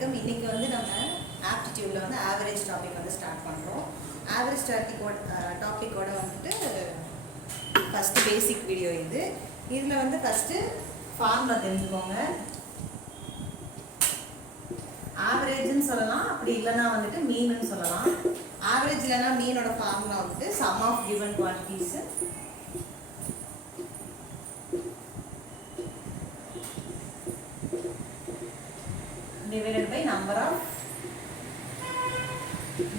வணக்கம். இன்னைக்கு வந்து நம்ம ஆப்டிடியூட்ல வந்து ஆவரேஜ் டாபிக் வந்து ஸ்டார்ட் பண்ணுறோம். ஆவரேஜ் டாப்பிக்கோட வந்துட்டு ஃபஸ்ட்டு பேசிக் வீடியோ இது. இதில் வந்து ஃபஸ்ட்டு ஃபார்முலா தெரிஞ்சுக்கோங்க. ஆவரேஜ்னு சொல்லலாம், அப்படி இல்லைன்னா வந்துட்டு மீன்னு சொல்லலாம். ஆவரேஜ் இல்லைன்னா மீனோட ஃபார்முலா வந்துட்டு sum of given quantities divided by number of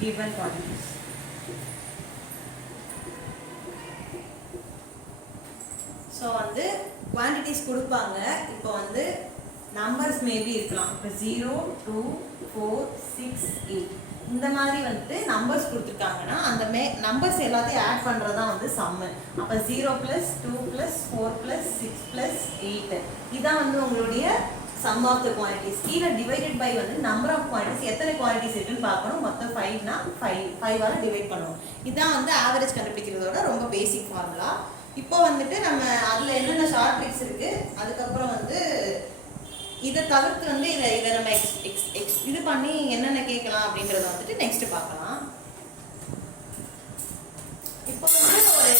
given quantities. So வந்து குவான்டிட்டிஸ் கொடுப்பாங்க. இப்போ வந்து நம்பர்ஸ் மேபி இருக்கலாம். இப்போ 0, 2, 4, 6, 8 இந்த மாதிரி வந்துட்டு நம்பர்ஸ் கொடுத்துருக்காங்கன்னா அந்த நம்பர்ஸ் எல்லாத்தையும் ஆட் பண்ணுறது தான் வந்து சம்மு. அப்போ 0 + 2 + 4 + 6 + 8 இதான் வந்து உங்களுடைய சம் ஆஃப் த குவான்டிட்டிஸ். கீழே டிவைடட் பை வந்து நம்பர் ஆஃப் குவான்டிட்டிஸ், எத்தனை குவான்டிட்டிஸ் இருக்குன்னு பார்க்கணும். மொத்தம் 5னா 5ஆல் டிவைட் பண்ணுவோம். இதுதான் வந்து ஆவரேஜ் கண்டுபிடிக்கிறதோட ரொம்ப பேசிக் ஃபார்முலா. இப்போ வந்துட்டு நம்ம அதில் என்னென்ன ஷார்ட் ட்ரிக்ஸ் இருக்குது, அதுக்கப்புறம் வந்து இதை தவிர்த்து வந்து இதை நம்ம இது பண்ணி என்னென்ன கேட்கலாம் அப்படின்றத வந்துட்டு நெக்ஸ்ட் பார்க்கலாம். இப்போ வந்து ஒரு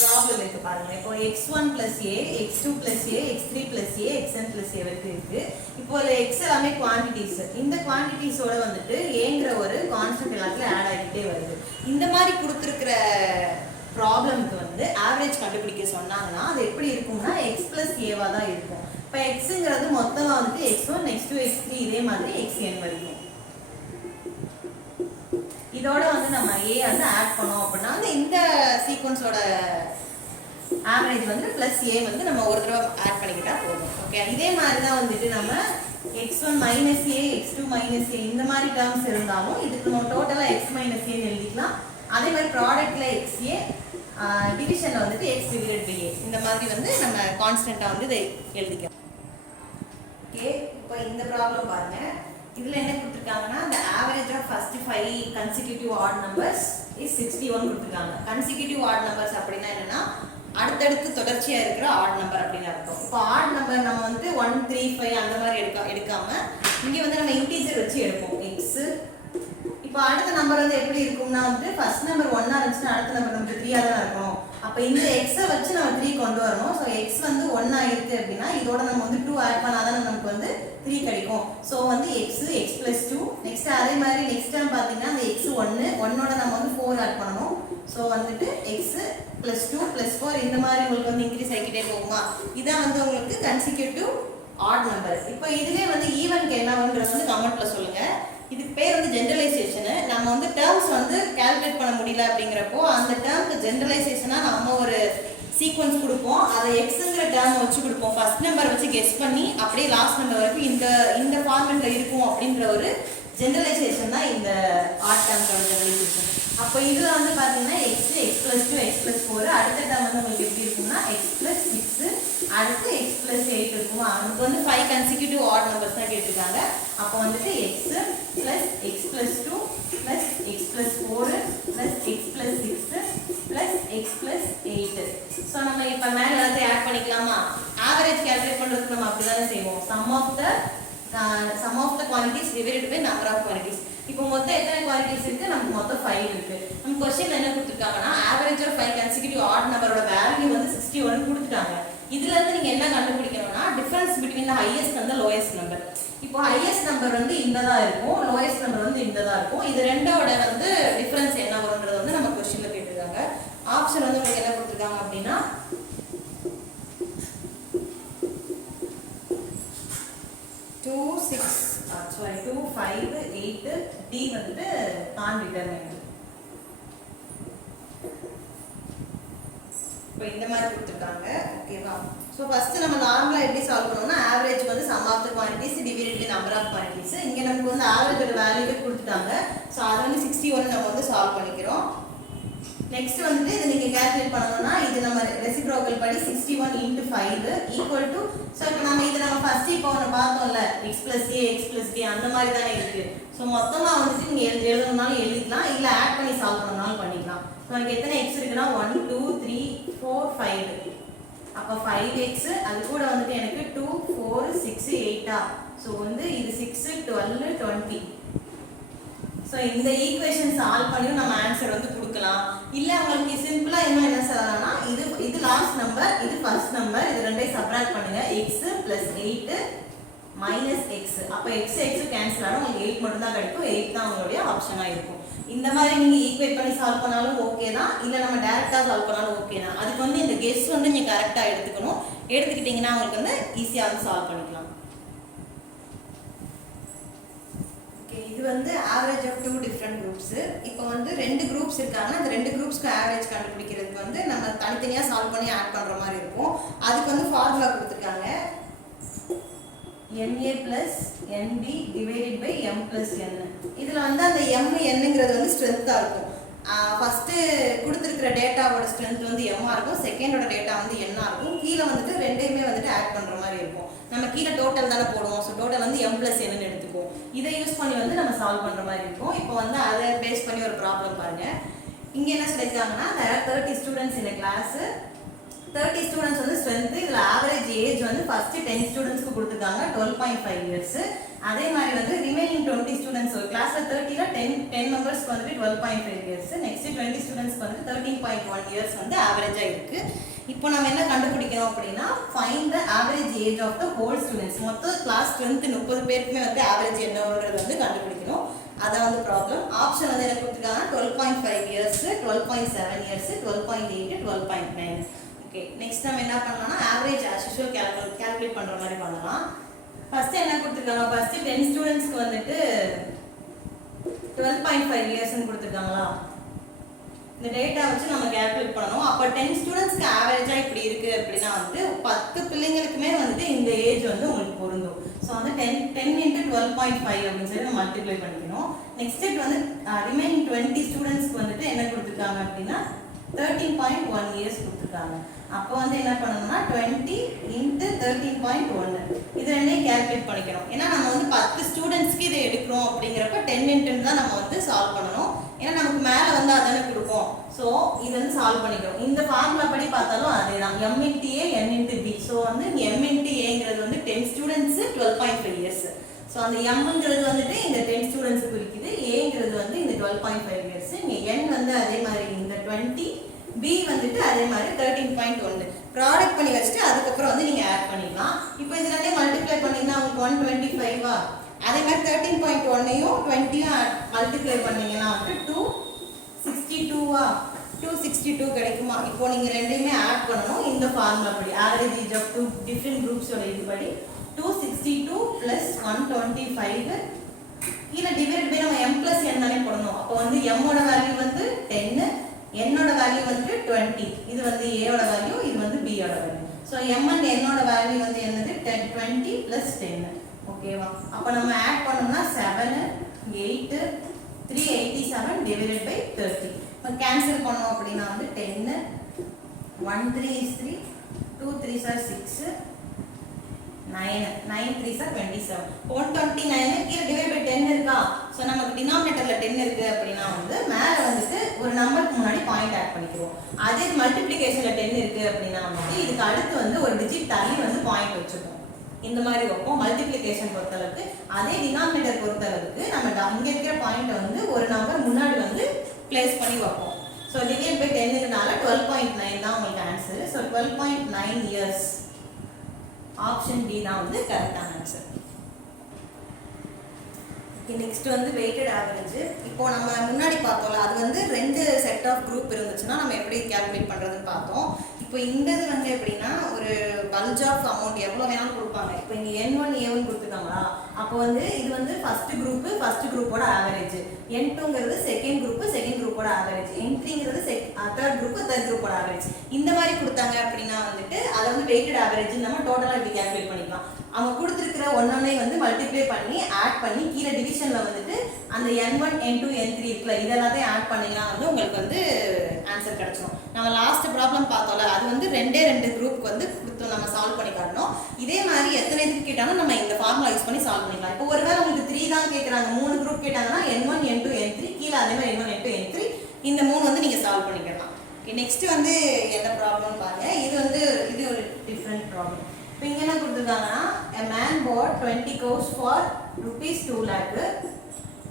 ப்ராப்ளம் இருக்கு பாருங்க. இப்போ x1 + a, x2 + a, x3 + a, xn + a வரைக்கும் இருக்கு. இப்போ x எல்லாமே குவான்டிட்டிஸ். இந்த குவான்டிட்டிஸோட வந்துட்டு ஏங்கிற ஒரு கான்ஸ்டன்ட் எல்லாத்துலயும் ஆட் ஆகிட்டே வருது. இந்த மாதிரி கொடுத்துருக்கிற ப்ராப்ளம்க்கு வந்து ஆவரேஜ் கண்டுபிடிக்க சொன்னாங்கன்னா அது எப்படி இருக்கும்னா x + a தான் இருக்கும். இப்போ xங்கிறது மொத்தமாக வந்துட்டு x1, x2, x3 இதே மாதிரி xn வரைக்கும். இதோட வந்து நம்ம a வந்து ஆட் பண்ணோம் அப்படின்னா இந்த சீக்வன்ஸோட ஆவரேஜ் வந்து +a வந்து நம்ம ஒரு தடவை ஆட் பண்ணிக்கிட்டா போதும். ஓகே, இதே மாதிரி தான் வந்துட்டு நம்ம x1 - a, x2 - a இந்த மாதிரி டேர்ம்ஸ் இருந்தாலும் இதுக்கு நம்ம டோட்டலாக x - a எழுதிக்கலாம். அதே மாதிரி ப்ராடக்ட்ல xa, டிவிஷன்ல வந்துட்டு x / a இந்த மாதிரி வந்து நம்ம கான்ஸ்டன்ட்டாக வந்து இதை எழுதிக்கலாம். ஓகே, இப்போ இந்த ப்ராப்ளம் பாருங்க. இதில் என்ன கொடுத்துருக்காங்கன்னா the average of first 5 consecutive odd numbers is 61 கொடுத்துருக்காங்க. consecutive odd numbers அப்படின்னா என்னன்னா அடுத்தடுத்து தொடர்ச்சியாக இருக்கிற ஆட் நம்பர் அப்படின்னு அர்த்தம். இப்போ ஆட் நம்பர் நம்ம வந்து 1, 3, 5 அந்த மாதிரி எடுக்காம இங்கே வந்து நம்ம இன்டீஜர் வச்சு எடுப்போம் x. இப்போ அடுத்த நம்பர் வந்து எப்படி இருக்கும்னா வந்து ஃபர்ஸ்ட் நம்பர் 1 இருந்துச்சுன்னா அடுத்த நம்பர் நமக்கு 3 தான் இருக்கும். அப்போ இந்த எக்ஸை வச்சு நம்ம 3 கொண்டு வரணும். ஸோ எக்ஸ் வந்து 1 இருக்கு அப்படின்னா இதோட நம்ம வந்து 2 ஆட் பண்ணாதான் நமக்கு வந்து 3 கிடைக்கும். ஸோ வந்து எக்ஸ் + 2. நெக்ஸ்ட் அதே மாதிரி நெக்ஸ்ட் டைம் பார்த்தீங்கன்னா அந்த எக்ஸ் 1ஓட நம்ம வந்து 4 ஆட் பண்ணணும். ஸோ வந்துட்டு எக்ஸ் + 2 + 4 இந்த மாதிரி உங்களுக்கு வந்து இன்க்ரீஸ் ஆகிக்கிட்டே போகுமா. இதான் வந்து உங்களுக்கு கன்சிக்யூட்டிவ் ஆட் நம்பர். இப்போ இதுவே வந்து ஈவனுக்கு என்ன வரும்ன்றது வந்து கமெண்ட்ல சொல்லுங்க. இதுக்கு பேர் வந்து ஜென்ரலைசேஷனு. நம்ம வந்து டேர்ம்ஸ் வந்து கால்குலேட் பண்ண முடியல அப்படிங்கிறப்போ அந்த டேர்முக்கு ஜென்ரலைசேஷனாக நம்ம ஒரு சீக்வன்ஸ் கொடுப்போம். அதை எக்ஸுங்கிற டேர்மை வச்சு கொடுப்போம். ஃபர்ஸ்ட் நம்பர் வச்சு கெஸ் பண்ணி அப்படியே லாஸ்ட் நம்பர் வரைக்கும் இந்த ஃபார்மெட்டில் இருக்கும் அப்படின்ற ஒரு ஜென்ரலைசேஷன் தான் இந்த ஆட் டேர்ம்ஸோட ஜென்ரலைசேஷன். அப்போ இதில் வந்து பார்த்தீங்கன்னா x + 2 x + 4 அடுத்த டேர்ம் வந்து உங்களுக்கு எப்படி இருக்கும்னா x + 6 அடுத்து x + 8 இருக்குமா. நமக்கு வந்து 5 கன்சிக்யூட்டிவ் ஆட் நம்பர்ஸ் தான் கேட்டிருக்காங்க. அப்போ வந்துட்டு x + x + 2 + x + 4 + x + 6 + x + 8. So நம்ம இப்போ மேலே எல்லாத்தையும் ஆட் பண்ணிக்கலாமா. ஆவரேஜ் கால்குலேட் பண்ணுறதுக்கு நம்ம அப்படி தானே செய்வோம். sum of the quantities divided by number of quantities. இப்போ மொத்தம் எத்தனை குவான்டிட்டிஸ் இருக்கு, நமக்கு மொத்தம் 5 இருக்கு. நம்ம क्वेश्चनல என்ன கொடுத்திருக்காங்கன்னா ஆவரேஜ் ஆஃப் 5 கன்சிக்யூட்டிவ் ஆட் நம்பரோட வேல்யூ வந்து 61 கொடுத்துட்டாங்க. இதுல இருந்து நீங்க என்ன கண்டுபிடிக்கணும்னா difference between the highest and the lowest number. இப்போ ஹையஸ்ட் நம்பர் வந்து இந்ததா இருக்கும், லோயஸ்ட் நம்பர் வந்து இந்ததா இருக்கும். இது ரெண்டோட வந்து டிஃபரன்ஸ் என்ன வரும்ன்றது வந்து நம்ம क्वेश्चनல கேட்டிருக்காங்க. ஆப்ஷன் வந்து உங்களுக்கு என்ன கொடுத்திருக்காங்க அப்படினா 2, 5, 8 D வந்து நான் டிட்டர்மைன்ட். இப்போ இந்த மாதிரி கொடுத்துருக்காங்க. ஓகேவா. ஸோ ஃபர்ஸ்ட் நம்ம நார்மலாக எப்படி சால்வ் பண்ணோம்னா ஆவரேஜ் வந்து sum of the quantities divided by number of quantities. இங்கே நமக்கு வந்து ஆவரேஜோட வேல்யூவே கொடுத்துட்டாங்க. ஸோ அதை வந்து 61 நம்ம வந்து சால்வ் பண்ணிக்கிறோம். நெக்ஸ்ட் வந்து இதை நீங்கள் கால்குலேட் பண்ணணும்னா இது நம்ம ரெசிப்ரோக்கல் படி 61 × 5 ஈக்குவல் டு. ஸோ இப்போ நம்ம இதை நம்ம ஃபர்ஸ்ட் இப்போ ஒன்று பார்த்தோம்ல x + a x + b அந்த மாதிரி தானே இருக்கு. ஸோ மொத்தமாக வந்துட்டு நீங்கள் எழுதணும்னாலும் எழுதிக்கலாம், இல்லை ஆட் பண்ணி சால்வ் பண்ணணும்னாலும் பண்ணிக்கலாம். ஸோ எனக்கு எத்தனை x இருக்குன்னா 1, 2, 3, 4, 5. அப்போ 5x அது கூட வந்துட்டு எனக்கு 2, 4, 6, 8. ஸோ வந்து இது 6, 12 20. ஸோ இந்த ஈக்குவேஷன் சால்வ் பண்ணி நம்ம ஆன்சர் வந்து கொடுக்கலாம். இல்லை உங்களுக்கு சிம்பிளாக என்ன சொல்லலாம்னா இது லாஸ்ட் நம்பர், இது ஃபர்ஸ்ட் நம்பர், இது ரெண்டையும் சப்ராக்ட் பண்ணுங்க. X plus 8 minus X. அப்போ எக்ஸ் கேன்சல் ஆகும், உங்களுக்கு 8 மட்டும் தான் கிடைக்கும். 8 தான் உங்களுடைய ஆப்ஷனாக இருக்கும். இந்த மாதிரி நீங்கள் ஈக்குவேட் பண்ணி சால்வ் பண்ணாலும் ஓகே தான், இல்லை நம்ம டேரெக்டாக சால்வ் பண்ணாலும் ஓகே தான். அதுக்கு வந்து இந்த கெஸ் வந்து நீங்கள் கரெக்டாக எடுத்துக்கணும். எடுத்துக்கிட்டிங்கன்னா உங்களுக்கு வந்து ஈஸியாக வந்து சால்வ் பண்ணிக்கலாம். இது வந்து ஆவரேஜ் ஆஃப் 2 டிஃப்ரெண்ட் குரூப்ஸ். இப்போ வந்து 2 குரூப்ஸ் இருக்காங்க. அந்த 2 குரூப்ஸ்க்கு ஆவரேஜ் கண்டுபிடிக்கிறதுக்கு வந்து நம்ம தனித்தனியாக சால்வ் பண்ணி ஆட் பண்ணுற மாதிரி இருக்கும். அதுக்கு வந்து ஃபார்முலா கொடுத்துருக்காங்க. NA plus NB divided by M plus N. இதில் வந்து அந்த M Nங்கிறது வந்து ஸ்ட்ரென்த்தாக இருக்கும். ஃபஸ்ட்டு கொடுத்துருக்கிற டேட்டாவோட ஸ்ட்ரென்த் வந்து எம்மாக இருக்கும், செகண்டோட டேட்டா வந்து என்னாக இருக்கும். கீழே வந்துட்டு ரெண்டையுமே வந்துட்டு ஆட் பண்ணுற மாதிரி இருக்கும். நம்ம கீழே டோட்டல் தானே போடுவோம். ஸோ டோட்டல் வந்து M plus N எடுத்துக்குவோம். இதை யூஸ் பண்ணி வந்து நம்ம சால்வ் பண்ணுற மாதிரி இருக்கும். இப்போ வந்து அதை பேஸ் பண்ணி ஒரு ப்ராப்ளம் பாருங்கள். இங்கே என்ன சொல்லியிருக்காங்கன்னா, there are 30 students in a class. 30 students வந்து ஸ்ட்ரென்த். இதில் ஆவரேஜ் ஏஜ் வந்து ஃபஸ்ட்டு 10 ஸ்டூடெண்ட்ஸ்க்கு கொடுத்துருக்காங்க 12.5 இயர்ஸ். அதே மாதிரி வந்து ரிமைனிங் 20 ஸ்டூடெண்ட்ஸ் ஒரு கிளாஸில் 30ல 10 மெம்பர்ஸ்க்கு வந்துட்டு 12.5 இயர்ஸ். நெக்ஸ்ட் 20 ஸ்டூடெண்ட்ஸ்க்கு வந்து 13.1 இயர்ஸ் வந்து ஆவரேஜாக இருக்குது. இப்போ நம்ம என்ன கண்டுபிடிக்கணும் அப்படின்னா, find the average age of the whole students. மொத்தம் கிளாஸ் ஸ்ட்ரென்த் 30 பேருக்குமே வந்து ஆவரேஜ் என்னன்றது வந்து கண்டுபிடிக்கணும். அதான் வந்து ப்ராப்ளம். ஆப்ஷன் வந்து என்ன கொடுத்துருக்காங்க, 12.5 இயர்ஸ், 12.7 இயர்ஸ், 12.8, 12.9. ஓகே, நெக்ஸ்ட் நம்ம என்ன பண்ணலாம்னா ஆவரேஜ் ஆஸ் யூஷுவல் கால்குலேட் பண்ணுற மாதிரி பண்ணலாம். ஃபஸ்ட்டு என்ன கொடுத்துருக்காங்க, ஃபஸ்ட்டு 10 ஸ்டூடெண்ட்ஸ்க்கு வந்துட்டு 12.5 இயர்ஸ்ன்னு கொடுத்துருக்காங்களா. இந்த டேட்டா வச்சு நம்ம கால்குலேட் பண்ணணும். அப்போ 10 ஸ்டூடெண்ட்ஸ்க்கு ஆவரேஜாக இப்படி இருக்குது அப்படின்னா வந்து 10 பிள்ளைங்களுக்குமே வந்துட்டு இந்த ஏஜ் வந்து உங்களுக்கு பொருந்தும். ஸோ வந்து 10 into 12.5 அப்படின்னு சொல்லி நம்ம மல்டிப்ளை பண்ணிக்கணும். நெக்ஸ்ட் வந்து ரிமைனிங் 20 ஸ்டூடெண்ட்ஸ்க்கு வந்துட்டு என்ன கொடுத்துருக்காங்க அப்படின்னா 13.1 இயர்ஸ் கொடுத்துருக்காங்க. அப்போ வந்து என்ன பண்ணணும்னா 20 into 13.1 இது ரெண்டையும் கால்குலேட் பண்ணிக்கணும். ஏன்னா நம்ம வந்து 10 ஸ்டூடெண்ட்ஸ்க்கு இதை எடுக்கிறோம் அப்படிங்கிறப்ப 10 into தான் நம்ம வந்து சால்வ் பண்ணணும். ஏன்னா நமக்கு மேலே வந்து அதானே கொடுப்போம். ஸோ இது வந்து சால்வ் பண்ணிக்கணும். இந்த ஃபார்முலா படி பார்த்தாலும் அதே தான், M into A N into B. So வந்து M into Aங்கிறது வந்து 10 ஸ்டூடெண்ட்ஸ் 12.5 இயர்ஸ். ஸோ அந்த எம்ங்கிறது வந்துட்டு இந்த 10 ஸ்டூடெண்ட்ஸுக்கு இருக்குது, ஏங்கிறது வந்து இந்த 12.5 இயர்ஸ். இங்கே N வந்து அதே மாதிரி இந்த 20, B வந்துட்டு அதே மாதிரி 13.1 ப்ராடக்ட் பண்ணி வச்சுட்டு அதுக்கப்புறம் வந்து நீங்கள் ஆட் பண்ணிக்கலாம். இப்போ இது ரெண்டையும் மல்டிப்ளை பண்ணிங்கன்னா உங்களுக்கு 125. அதே மாதிரி 13.1ஐயும் 20யும் மல்டிப்ளை பண்ணிங்கன்னா வந்து 262. 262 கிடைக்குமா. இப்போ நீங்கள் ரெண்டையுமே ஆட் பண்ணணும். இந்த ஃபார்முலா படி ஆவரேஜ் ஏஜ் ஆஃப் 2 டிஃப்ரெண்ட் குரூப்ஸோட இது படி 262 + 125 கீழே டிவைட் பை நம்ம M plus N தானே போடணும். அப்போ வந்து M ஓட வேல்யூ வந்து 10, N ஓட வேல்யூ வந்து 20. இது வந்து A ஓட வேல்யூ, இது வந்து B ஓட value. So M and N ஓட வேல்யூ வந்து என்னது 20 + 10. ஓகேவா. அப்போ நம்ம ஆட் பண்ணோம்னா 7, 8, 387 டிவைடட் பை 30. இப்போ கேன்சல் பண்ணோம் அப்படின்னா வந்து 10, 1 3 is 3, 2 3s are 6, 9 3s are 27. 129 கீழே டிவைட் பை 10 இருக்கா. ஸோ நமக்கு டினாமினேட்டர்ல 10 இருக்கு அப்படின்னா வந்து மேலே வந்துட்டு ஒரு நம்பருக்கு முன்னாடி பாயிண்ட் ஆட் பண்ணிக்குவோம். அதே மல்டிப்ளிகேஷன்ல 10 இருக்கு அப்படின்னா வந்து இதுக்கு அடுத்து வந்து ஒரு டிஜிட் தள்ளி வந்து பாயிண்ட் வச்சுப்போம். இந்த மாதிரி வைப்போம் மல்டிப்ளிகேஷன் பொறுத்தளவுக்கு. அதே டினாமினேட்டர் பொறுத்தளவுக்கு நம்ம இங்கே இருக்கிற பாயிண்ட் வந்து ஒரு நம்பர் முன்னாடி வந்து பிளேஸ் பண்ணி வைப்போம். ஸோ டிவைட் பை 10னால 12.9 தான் உங்களுக்கு answer. So 12.9 years. Option D தான் வந்து கரெக்டான ஆன்சர். நெக்ஸ்ட் வந்து வெயிட்டட் ஆவரேஜ். இப்போ நம்ம முன்னாடி பார்த்தோம்ல, அது வந்து 2 செட் ஆஃப் குரூப் இருந்துச்சுன்னா நம்ம எப்படி கால்குலேட் பண்ணுறதுன்னு பார்த்தோம். இப்போ இந்த இது வந்து எப்படின்னா ஒரு பல்ஜ் ஆஃப் அமௌண்ட் எவ்வளோ வேணாலும் கொடுப்பாங்க. இப்போ இங்கே N1 A1 கொடுத்துருக்காங்களா, அப்போ வந்து இது வந்து ஃபர்ஸ்ட் குரூப்போட ஆவரேஜ், N2ங்கிறது செகண்ட் குரூப்போட ஆவரேஜ், N3ங்கிறது தேர்ட் குரூப்போட ஆவரேஜ். இந்த மாதிரி கொடுத்தாங்க அப்படின்னா வந்துட்டு அதை வந்து வெயிட்டட் ஆவரேஜ் நம்ம டோட்டலாக இப்படி கால்குலேட் பண்ணிக்கலாம். அவங்க கொடுத்துருக்கிற ஒன்னொன்னே வந்து மல்டிப்ளை பண்ணி ஆட் பண்ணி கீழே டிவிஷனில் வந்துட்டு அந்த N1 N2 N3 இருக்குல்ல, இதெல்லாத்தையும் ஆட் பண்ணிங்கன்னா வந்து உங்களுக்கு வந்து ஆன்சர் கிடச்சிடும். நம்ம லாஸ்ட் ப்ராப்ளம் பார்த்தோம்ல, அது வந்து 2 குரூப்புக்கு வந்து கொடுத்தோம், நம்ம சால்வ் பண்ணி காட்டணும். இதே மாதிரி எத்தனை இதுக்கு கேட்டாலும் நம்ம இந்த ஃபார்முலா யூஸ் பண்ணி சால்வ் பண்ணிக்கலாம். இப்போ ஒருவேளை உங்களுக்கு 3 தான் கேட்குறாங்க, 3 குரூப் கேட்டாங்கன்னா N1 N2 N3 கீழே அதே மாதிரி N1 N2 N3 இந்த 3 வந்து நீங்கள் சால்வ் பண்ணிக்கலாம். ஓகே, நெக்ஸ்ட் வந்து என்ன ப்ராப்ளம்னு பாருங்க. இது ஒரு டிஃப்ரெண்ட் ப்ராப்ளம். இப்போ இங்கே என்ன கொடுத்துருக்காங்கன்னா, a man bought 20 cows for rupees 2 lakh.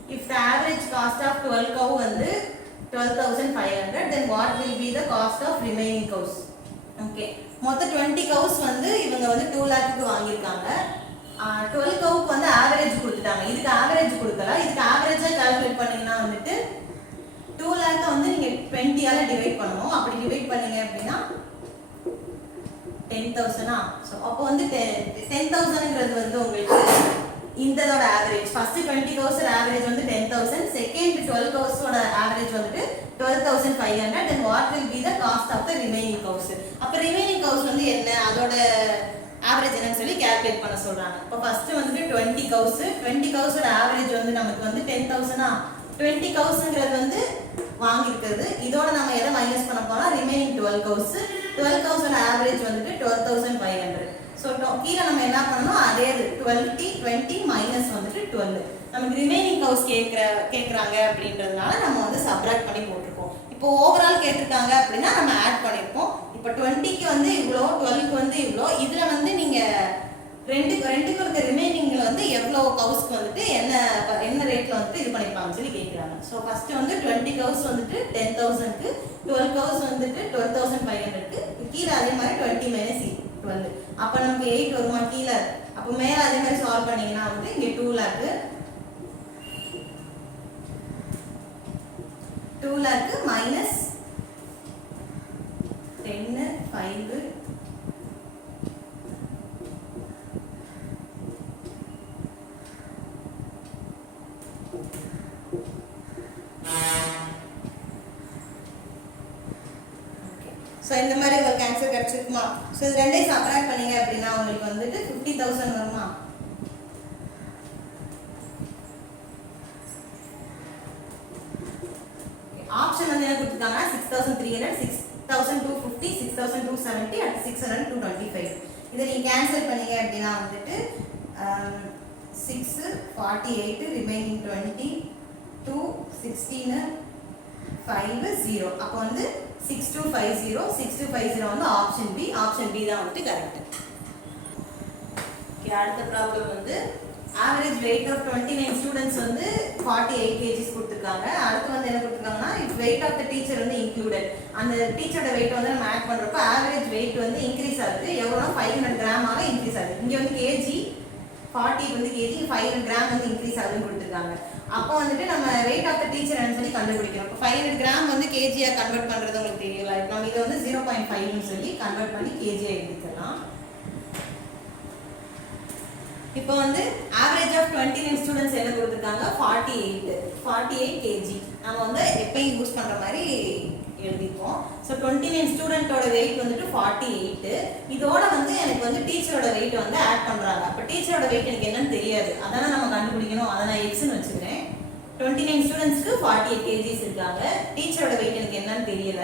If the average cost of 12 cow வந்து 12,500, then what will be the cost of remaining cows? Okay, மொத்தம் 20 cows வந்து இவங்க வந்து 2 lakhக்கு வாங்கியிருக்காங்க. 12 கவுக்கு வந்து ஆவரேஜ் கொடுத்துட்டாங்க. இதுக்கு ஆவரேஜ் கொடுக்கல. இதுக்கு ஆவரேஜா கால்குலேட் பண்ணீங்கன்னா வந்துட்டு 2 லாக் வந்து நீங்க 20 ஆல டிவைட் பண்ணனும். அப்படி டிவைட் பண்ணீங்க அப்படினா 10,000 சோ அப்போ வந்து 10,000ங்கிறது வந்து உங்களுக்கு இந்ததோட ஆவரேஜ். ஃபர்ஸ்ட் 20 cows ஆவரேஜ் வந்து 10,000, செகண்ட் 12 cows ஓட ஆவரேஜ் வந்து 12,500. then what will be the cost of the remaining cows? அப்ப remaining cows வந்து என்ன, அதோட ஆவரேஜ் என்னன்னு சொல்லி கால்குலேட் பண்ண சொல்றாங்க. இப்போ ஃபர்ஸ்ட் வந்து 20 cows ஓட ஆவரேஜ் வந்து நமக்கு வந்து 10,000. 20 cowsங்கிறது வந்து வாங்கி இருக்குது. இதோட நம்ம எதை மைனஸ் பண்ண போறோம்னா ரிமைனிங் 12 cows. 12 cows ஓட ஆவரேஜ் வந்து 12,500. சோ கீழ நம்ம என்ன பண்ணனும், அதே 20 மைனஸ் வந்து 12. நமக்கு ரிமைனிங் cows கேக்குறாங்க அப்படின்றதுனால நம்ம வந்து சப்ட்ராக்ட் பண்ணி போட்டுருக்கோம். இப்போ ஓவரால் கேட்டிருக்காங்க அப்படினா நம்ம ஆட் பண்ணிருப்போம். இப்போ 20க்கு வந்து இவ்ளோ, 12க்கு வந்து இவ்ளோ. இதுல வந்து நீங்க ரெண்டுக்கு இருக்க ரிமைனிங்ல வந்து எவ்வளவு கவுஸ்க்கு வந்துட்டு என்ன ரேட்ல வந்துட்டு இது பண்ணிருப்பாங்க சொல்லி கேக்குறாங்க. சோ ஃபர்ஸ்ட் வந்து 20 கவுஸ் வந்துட்டு 10,000க்கு, 12 கவுஸ் வந்துட்டு 12,500க்கு. கீழ அதே மாதிரி 20 மைனஸ் 12. அப்ப நமக்கு 8 வருமா கீழ. அப்ப மேல அதே மாதிரி சால்வ் பண்ணீங்கன்னா வந்து இங்க 2 லாக் மைனஸ் 10 5 சோ இந்த மாதிரி உங்களுக்கு ஆன்சர் கிடைச்சிருக்குமா? சோ இது ரெண்டையும் சப்ட்ராக்ட் பண்ணீங்க அப்படினா உங்களுக்கு வந்துட்டு 50,000 வருமா? ஆப்ஷன் வந்து என்ன கொடுத்திருக்காங்க, 6,300, 6,250, 6,270 and 6,225. இதை நீங்க கேன்சல் பண்ணீங்க அப்படினா வந்துட்டு 6 48 ரிமைனிங் 20 2 16 5 0. அப்ப வந்து 6250 வந்து ஆப்ஷன் பி தான் வந்து கரெக்ட். ஓகே, அடுத்த ப்ராப்ளம் வந்து average weight of 29 students வந்து 48 kgs கொடுத்திருக்காங்க. அடுத்து வந்து என்ன கொடுத்திருக்காங்கன்னா weight of the teacher வந்து included. அந்த டீச்சரோட weight வந்து நம்ம ஆட் பண்றப்ப average weight வந்து இன்கிரீஸ் ஆகுது. எவ்வளவுனா 500 கிராம் ஆக இன்கிரீஸ் ஆகுது. இங்க வந்து kg 40 வந்து kg 500 கிராம் வந்து இன்கிரீஸ் ஆகுதுன்னு கொடுத்திருக்காங்க. அப்போ வந்துட்டு நம்ம weight of the teacher என்னன்னு சொல்லி கண்டுபிடிக்கணும். இப்போ 500 கிராம் வந்து kg ஆ கன்வர்ட் பண்றது உங்களுக்கு தெரியல. இப்போ நம்ம இத வந்து 0.5 ன்னு சொல்லி கன்வர்ட் பண்ணி kg ஆ எடுத்துக்கலாம். இப்போ வந்து average of 29 students என்ன கொடுத்திருக்காங்க 48 kg. நாம வந்து எப்பவும் யூஸ் பண்ற மாதிரி எழுதிப்போம். சோ 29 ஸ்டூடண்டோட weight வந்துட்டு 48. இதோட வந்து எனக்கு வந்து டீச்சரோட weight வந்து ஆட் பண்றாங்க. அப்ப டீச்சரோட weight எனக்கு என்னன்னு தெரியாது. அதான நம்ம கண்டுபிடிக்கணும். அத நான் x ன்னு வச்சுக்கிறேன். 29 ஸ்டூடண்ட்ஸ்க்கு 48 kgs இருக்காங்க. டீச்சரோட weight எனக்கு என்னன்னு தெரியல.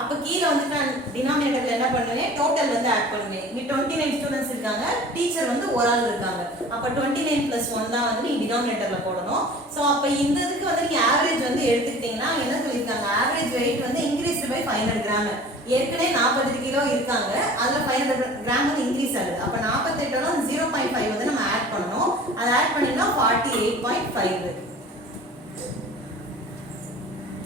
அப்ப கீழ வந்து நான் டினாமினேட்டர்ல என்ன பண்ணுவேன், டோட்டல் வந்து ஆட் பண்ணுவேன். இங்க 29 ஸ்டூடண்ட்ஸ் இருக்காங்க, டீச்சர் வந்து ஒரு ஆள் இருக்காங்க. அப்ப 29 + 1 தான் வந்து நீ டினாமினேட்டர்ல போடணும். சோ அப்ப இந்த இதுக்கு வந்து நீங்க ஆவரேஜ் வந்து எடுத்துக்கிட்டீங்கன்னா என்ன சொல்லிருக்காங்க, ஆவரேஜ் weight வந்து இன்கிரீஸ்ட் பை 500 கிராம். ஏற்கனவே 48 கிலோ இருக்காங்க, அதுல 500 கிராம் வந்து இன்கிரீஸ் ஆகுது. அப்ப 48 ஓட 0.5 வந்து நம்ம ஆட் பண்ணனும். அத ஆட் பண்ணினா 48.5.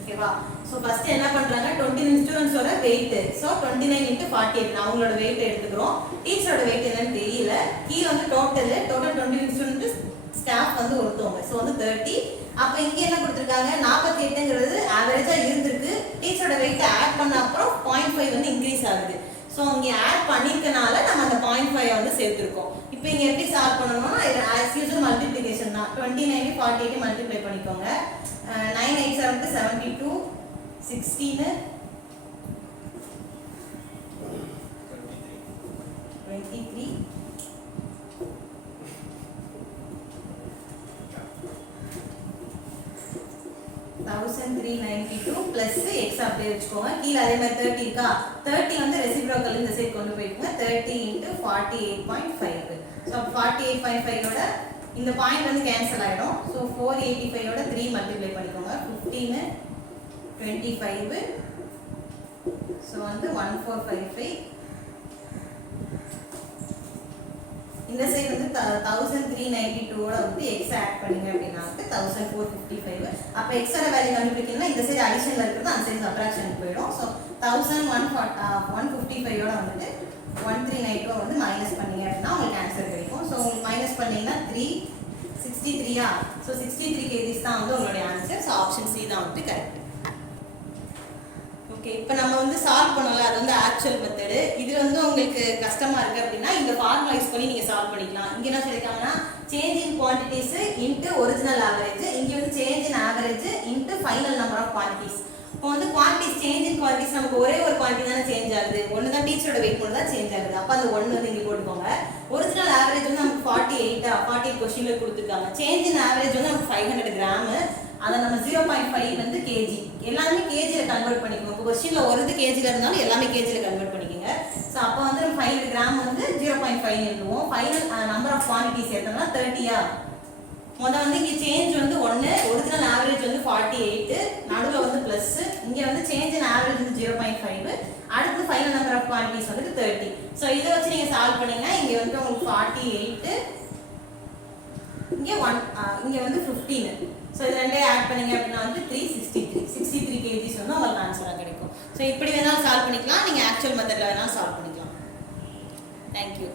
ஓகேவா? சோ ஃபர்ஸ்ட் என்ன பண்றாங்க, 29 ஸ்டூடண்ட்ஸ் ஓட weight. சோ 29 * 48 அவங்களோட weight எடுத்துக்கிறோம். டீச்சரோட weight என்னன்னு தெரியல. கீழ வந்து டோட்டல் 29 ஸ்டூடண்ட்ஸ் ஸ்டாஃப் வந்து ஒருத்தவங்க. சோ வந்து 30. அப்ப இங்க என்ன கொடுத்திருக்காங்க, 48ங்கிறது ஆவரேஜா இருந்திருக்கு. டீச்சரோட weight ஆட் பண்ண அப்புறம் 0.5 வந்து இன்கிரீஸ் ஆகுது. சோ இங்க ஆட் பண்ணிக்கனால நம்ம அந்த 0.5 வந்து சேர்த்திருக்கோம். இப்போ இங்க எப்படி சால்வ் பண்ணனும்னா as usual மல்டிப்ளிகேஷன் தான். 29 48 மல்டிப்ளை பண்ணிக்கோங்க. 9 8 7 72 16 23 1392 plus x அப்படியே வெச்சுக்கோங்க. கீழ அதே மாதிரி 30 இருக்கா, 30 வந்து ரெசிப்ரோக்கல் இந்த சைடு கொண்டு போய்டுங்க. 30 * 48.5. சோ 48.5 ஓட இந்த பாயிண்ட் வந்து கேன்சல் ஆயிடும். சோ 485 ஓட 3 மல்டிப்ளை பண்ணிக்கோங்க. 15 25 சோ வந்து 1455. இந்த சைடு வந்து 1392 வந்து எக்ஸ் ஆட் பண்ணீங்க அப்படின்னா 1455. அப்போ எக்ஸோட வேல்யூ கண்டுபிடிக்கணும்னா இந்த சைடு அடிஷனில் இருக்கிறது அந்த சைடு சப்ராக்ஷனுக்கு போயிடும். ஸோ 1155 வந்துட்டு 1392 வந்து மைனஸ் பண்ணீங்க அப்படின்னா உங்களுக்கு ஆன்சர் கிடைக்கும். ஸோ உங்களுக்கு மைனஸ் பண்ணீங்கன்னா 363. ஸோ 63 kgs தான் வந்து உங்களுடைய ஆன்சர். ஸோ ஆப்ஷன் சி தான் வந்து கரெக்ட். ஓகே, இப்போ நம்ம வந்து சால்வ் பண்ணல, அது வந்து ஆக்சுவல் மெத்தடு. இதில் வந்து உங்களுக்கு கஷ்டமாக இருக்குது அப்படின்னா இந்த ஃபார்முலா யூஸ் பண்ணி நீங்கள் சால்வ் பண்ணிக்கலாம். இங்கே என்ன சொல்லியிருக்காங்கன்னா change in quantities into original average, இங்கே வந்து change in average into final number of quantities. இப்போ வந்து குவான்டிட்டிஸ் சேஞ்ச் இன் குவான்டிட்டிஸ் நமக்கு ஒரே ஒரு குவான்டிட்டி தானே சேஞ்ச் ஆகுது, ஒன்று தான் டீச்சரோட வெயிட் மட்டும் தான் சேஞ்ச் ஆகுது. அப்போ அந்த ஒன்று வந்து இங்கே போட்டுக்கோங்க. ஒரிஜினல் ஆவரேஜ் வந்து நமக்கு 48 கொஸ்டினில் கொடுத்துருக்காங்க. சேஞ்ச் இன் ஆவரேஜ் வந்து நமக்கு 500 கிராமு, அதை நம்ம 0.5 வந்து கேஜி, எல்லாமே கேஜியில் கன்வெர்ட் பண்ணிக்கணும். இப்போ கொஸ்டினில் ஒரு இது கேஜியில் இருந்தாலும் எல்லாமே கேஜியில் கன்வெர்ட் பண்ணிக்கோங்க. ஸோ அப்போ வந்து 500 கிராம் வந்து 0.5 எழுதுவோம். ஃபைனல் நம்பர் ஆஃப் குவான்டிட்டிஸ் எடுத்தோம்னா 30. முதல் வந்து இங்கே சேஞ்ச் வந்து 1, ஒரிஜினல் ஆவரேஜ் வந்து 48, நடுவில் வந்து ப்ளஸ், இங்கே வந்து சேஞ்ச் இன் ஆவரேஜ் வந்து 0.5, அடுத்து ஃபைனல் நம்பர் ஆஃப் குவான்டிட்டிஸ் வந்து 30. ஸோ இதை வச்சு நீங்கள் சால்வ் பண்ணிங்கன்னா இங்கே வந்து உங்களுக்கு 48, இங்கே வந்து 15. ஸோ இது ரெண்டே ஆட் பண்ணிங்க அப்படின்னா வந்து 63 kgs வந்து உங்களுக்கு ஆன்சராக கிடைக்கும். ஸோ இப்படி வேணாலும் சால்வ் பண்ணிக்கலாம், நீங்கள் ஆக்சுவல் மெத்தடில் வேணாலும் சால்வ் பண்ணிக்கலாம். தேங்க்யூ.